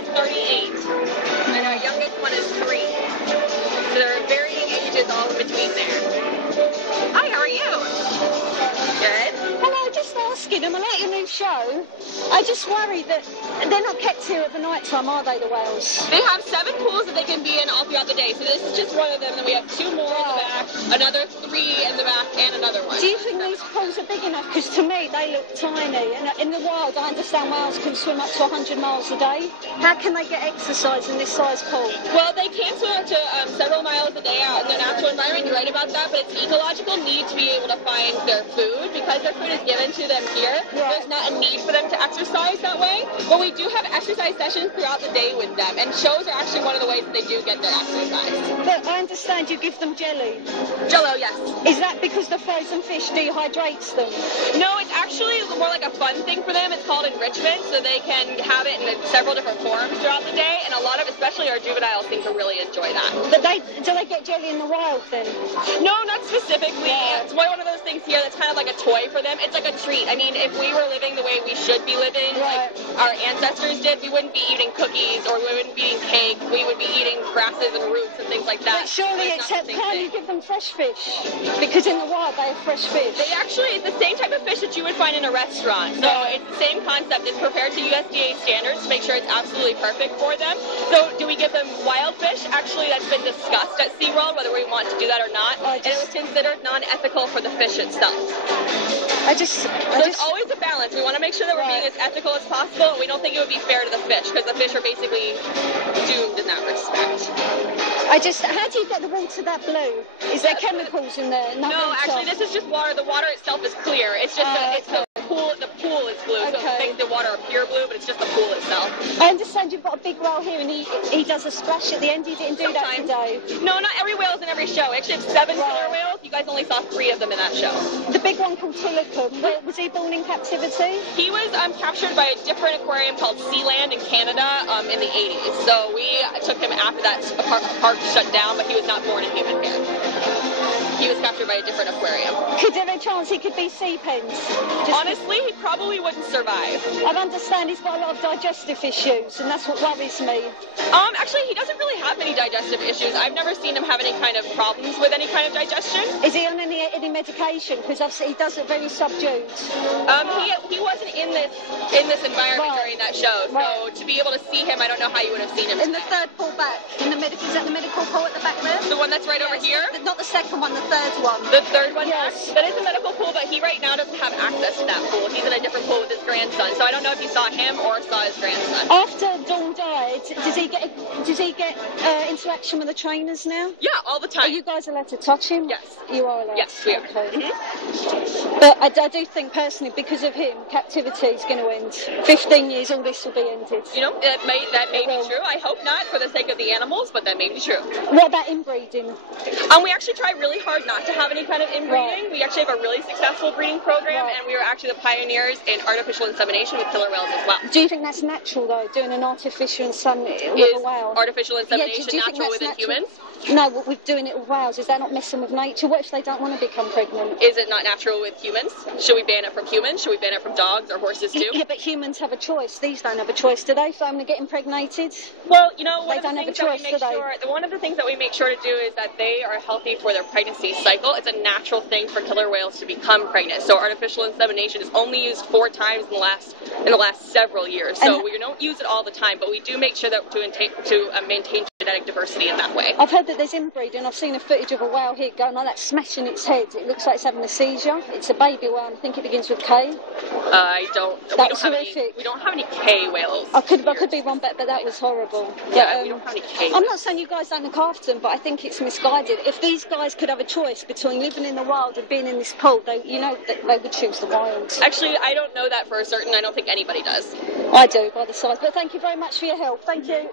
is 38, and our youngest one is 3. So there are varying ages all in between there. Hi, how are you? Good. Hello, just asking, I'm at your new show. I just worry that they're not kept here at the night time, are they, the whales? They have 7 pools that they can be in all throughout the day. So this is just one of them. Then we have 2 more in the back, another 3 in the back, and another one. Do you think these pools are big enough? Because to me, they look tiny. And in the wild, I understand whales can swim up to 100 miles a day. How can they get exercise in this size pool? Well, they can swim up to several miles a day out in their natural environment. You're right about that, but it's an ecological need to be able to find their food. Because their food is given to them here, there's not a need for them to exercise that way. But we do have exercise sessions throughout the day with them, and shows are actually one of the ways that they do get their exercise. But I understand you give them jelly. Jello, yes. Is that because the frozen fish dehydrates them? No, it's actually more like a fun thing for them. It's called enrichment, so they can have it in several different forms throughout the day, and a lot of, especially our juveniles, seem to really enjoy that. But do they get jelly in the wild then? No, not specifically. Yeah. It's one of those things here that's kind of like a toy for them. It's like a treat. I mean, if we were living the way we should be living, like our ancestors did, we wouldn't be eating cookies or we wouldn't be eating cake. We would be eating grasses and roots and things like that. But surely can't you give them fresh fish? Because in the wild they have fresh fish. It's the same type of fish that you would find in a restaurant. So it's the same concept. It's prepared to USDA standards to make sure it's absolutely perfect for them. So do we give them wild fish? Actually, that's been discussed at SeaWorld, whether we want to do that or not. And it was considered non-ethical for the fish itself. It's always a balance. We want to make sure that we're being as ethical as possible, and we don't think it would be fair to the fish, because the fish are basically doomed in that respect. How do you get the water that blue? Is there chemicals in there? No, actually, this is just water. The water itself is clear. It's just the pool. The pool is blue, so it makes the water appear blue, but it's just the pool itself. I understand you've got a big whale here, and he does a splash at the end. He didn't do that today. No, not every whale's in every show. Actually, it's 7 killer whales. You guys only saw 3 of them in that show. The big one called Tillicum, was he born in captivity? He was captured by a different aquarium called SeaWorld in Canada in the 80s. So we took him after that park shut down, but he was not born in human care. He was captured by a different aquarium. Could there be a chance he could be sea pens? Honestly, he probably wouldn't survive. I understand he's got a lot of digestive issues, and that's what worries me. Actually, he doesn't really have many digestive issues. I've never seen him have any kind of problems with any kind of digestion. Is he on any medication? Because he does it very subdued. He wasn't in this environment during that show, so to be able to see him, I don't know how you would have seen him. In the third pool back, is that the medical pool at the back there? The one that's right over here? Not the second one, the third one. The third one? Yes. That is a medical pool, but he right now doesn't have access to that pool. He's in a different pool with his grandson, so I don't know if you saw him or saw his grandson. After Dawn died, does he get interaction with the trainers now? Yeah, all the time. Are you guys allowed to touch him? Yes. You are allowed? Yes, we are. Okay. But I do think personally, because of him, captivity is going to end. 15 years, all this will be ended. You know, that may be true. I hope not for the sake of the animals, but that may be true. What about inbreeding? We actually try really hard not to have any kind of inbreeding. We actually have a really successful breeding program, and we were actually the pioneers in artificial insemination with killer whales as well. Do you think that's natural, though, doing an artificial insemination with a whale? Artificial insemination natural within humans? No, we're doing it with whales. Is that not messing with nature? What if they don't want to become pregnant? Is it not natural with humans? Should we ban it from humans? Should we ban it from dogs or horses too? Yeah, but humans have a choice. These don't have a choice, do they? So I'm going to get impregnated? Well, you know, one of the things that we make sure to do is that they are healthy for their pregnancy cycle. It's a natural thing for killer whales to become pregnant. So artificial insemination is only used 4 times in the last several years. So we don't use it all the time, but we do make sure that to maintain genetic diversity in that way. I've heard that there's inbreeding. I've seen a footage of a whale here going like that, smashing its head. It looks like it's having a seizure. It's a baby whale. I think it begins with K. We don't have any K whales. I could be wrong, but that was horrible. Yeah, we don't have any K. I'm not saying you guys don't look after them, but I think it's misguided. If these guys could have a choice between living in the wild and being in this pool, they would choose the wild. Actually, I don't know that for certain. I don't think anybody does. I do, by the size. But thank you very much for your help. Thank you.